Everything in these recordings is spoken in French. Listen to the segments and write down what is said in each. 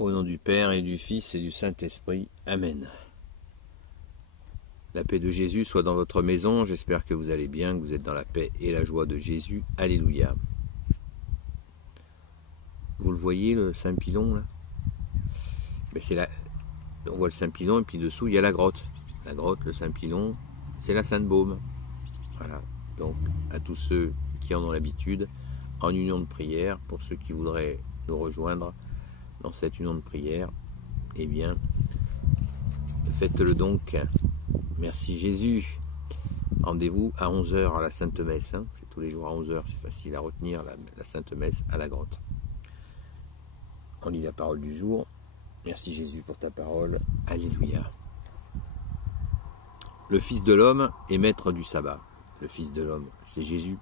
Au nom du Père et du Fils et du Saint-Esprit. Amen. La paix de Jésus soit dans votre maison. J'espère que vous allez bien, que vous êtes dans la paix et la joie de Jésus. Alléluia. Vous le voyez, le Saint-Pilon, là? Mais c'est là, on voit le Saint-Pilon et puis dessous, il y a la grotte. La grotte, le Saint-Pilon, c'est la Sainte-Baume. Voilà. Donc, à tous ceux qui en ont l'habitude, en union de prière, pour ceux qui voudraient nous rejoindre dans cette union de prière, eh bien, faites-le donc. Merci Jésus. Rendez-vous à 11 h à la Sainte Messe. Hein. C'est tous les jours à 11 h, c'est facile à retenir, la Sainte Messe à la grotte. On lit la parole du jour. Merci Jésus pour ta parole. Alléluia. Le Fils de l'homme est maître du sabbat. Le Fils de l'homme, c'est Jésus.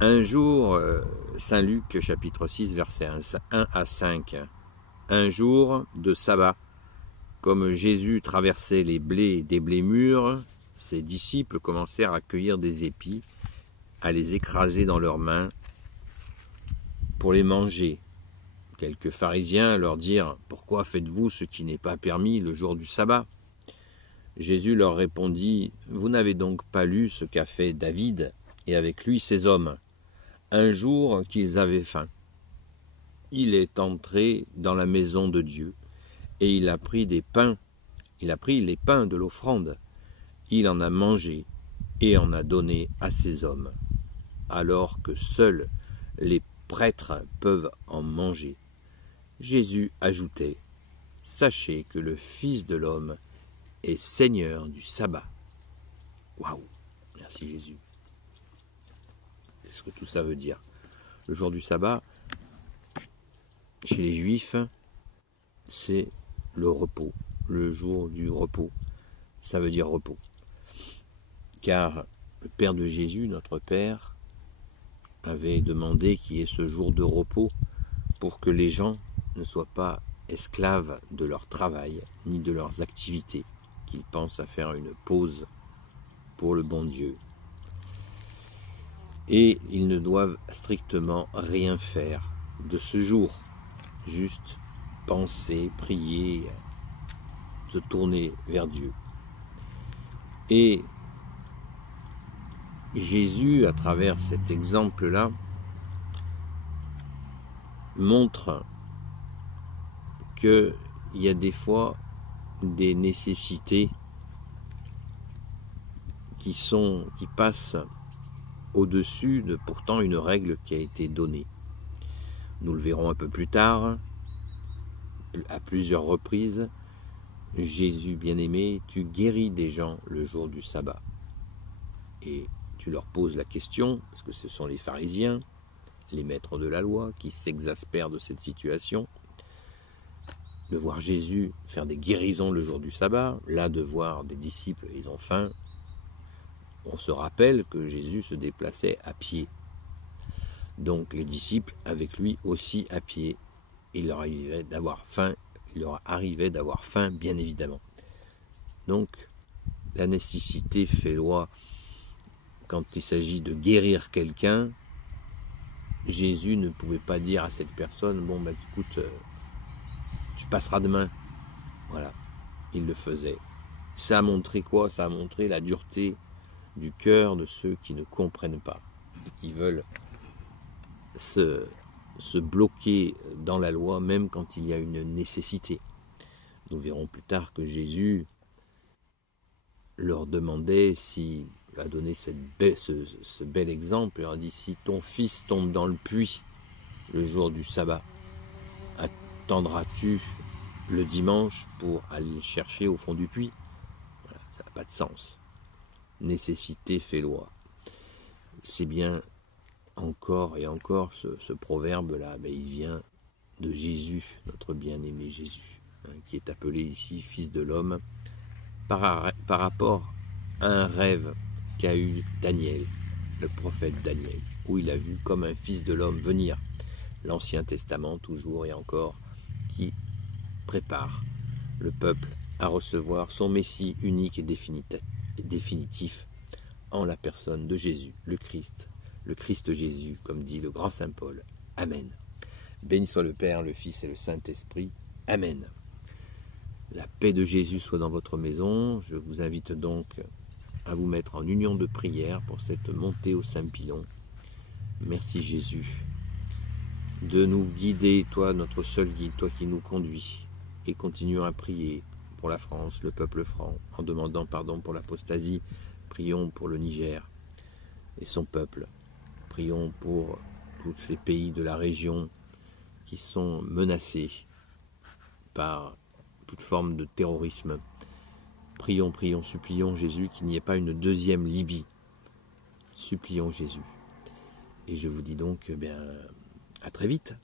Un jour, Saint Luc, chapitre 6, versets 1 à 5. Un jour de sabbat, comme Jésus traversait les blés des blés mûrs, ses disciples commencèrent à cueillir des épis, à les écraser dans leurs mains pour les manger. Quelques pharisiens leur dirent « Pourquoi faites-vous ce qui n'est pas permis le jour du sabbat ?» Jésus leur répondit « Vous n'avez donc pas lu ce qu'a fait David et avec lui ses hommes, un jour qu'ils avaient faim. Il est entré dans la maison de Dieu et il a pris des pains, il a pris les pains de l'offrande, il en a mangé et en a donné à ses hommes, alors que seuls les prêtres peuvent en manger. » Jésus ajoutait « Sachez que le Fils de l'homme est Seigneur du sabbat. » Waouh! Merci Jésus. Qu'est-ce que tout ça veut dire? Le jour du sabbat, chez les Juifs, c'est le repos. Le jour du repos, ça veut dire repos. Car le Père de Jésus, notre Père, avait demandé qu'il y ait ce jour de repos pour que les gens ne soient pas esclaves de leur travail ni de leurs activités, qu'ils pensent à faire une pause pour le bon Dieu. Et ils ne doivent strictement rien faire de ce jour, juste penser, prier, se tourner vers Dieu. Et Jésus, à travers cet exemple-là, montre qu'il y a des fois des nécessités qui passent au-dessus de pourtant une règle qui a été donnée. Nous le verrons un peu plus tard, à plusieurs reprises. Jésus bien-aimé, tu guéris des gens le jour du sabbat. Et tu leur poses la question, parce que ce sont les pharisiens, les maîtres de la loi, qui s'exaspèrent de cette situation, de voir Jésus faire des guérisons le jour du sabbat, là de voir des disciples, ils ont faim. On se rappelle que Jésus se déplaçait à pied. Donc les disciples avec lui aussi à pied. Il leur arrivait d'avoir faim, bien évidemment. Donc la nécessité fait loi. Quand il s'agit de guérir quelqu'un, Jésus ne pouvait pas dire à cette personne, bon ben écoute, tu passeras demain. Voilà, il le faisait. Ça a montré quoi? Ça a montré la dureté du cœur de ceux qui ne comprennent pas, qui veulent se bloquer dans la loi, même quand il y a une nécessité. Nous verrons plus tard que Jésus leur demandait, s'il a donné ce bel exemple, il leur a dit, si ton fils tombe dans le puits le jour du sabbat, attendras-tu le dimanche pour aller le chercher au fond du puits? Voilà, ça n'a pas de sens. Nécessité fait loi. C'est bien encore et encore ce proverbe-là, mais il vient de Jésus, notre bien-aimé Jésus, hein, qui est appelé ici Fils de l'homme, par rapport à un rêve qu'a eu Daniel, le prophète Daniel, où il a vu comme un Fils de l'homme venir. L'Ancien Testament, toujours et encore, qui prépare le peuple à recevoir son Messie unique et définitif en la personne de Jésus, le Christ Jésus, comme dit le grand Saint Paul. Amen. Béni soit le Père, le Fils et le Saint-Esprit. Amen. La paix de Jésus soit dans votre maison. Je vous invite donc à vous mettre en union de prière pour cette montée au Saint-Pilon. Merci Jésus de nous guider, toi notre seul guide, toi qui nous conduis. Et continuons à prier pour la France, le peuple franc, en demandant pardon pour l'apostasie. Prions pour le Niger et son peuple. Prions pour tous ces pays de la région qui sont menacés par toute forme de terrorisme. Prions, prions, supplions Jésus qu'il n'y ait pas une deuxième Libye. Supplions Jésus. Et je vous dis donc, à très vite.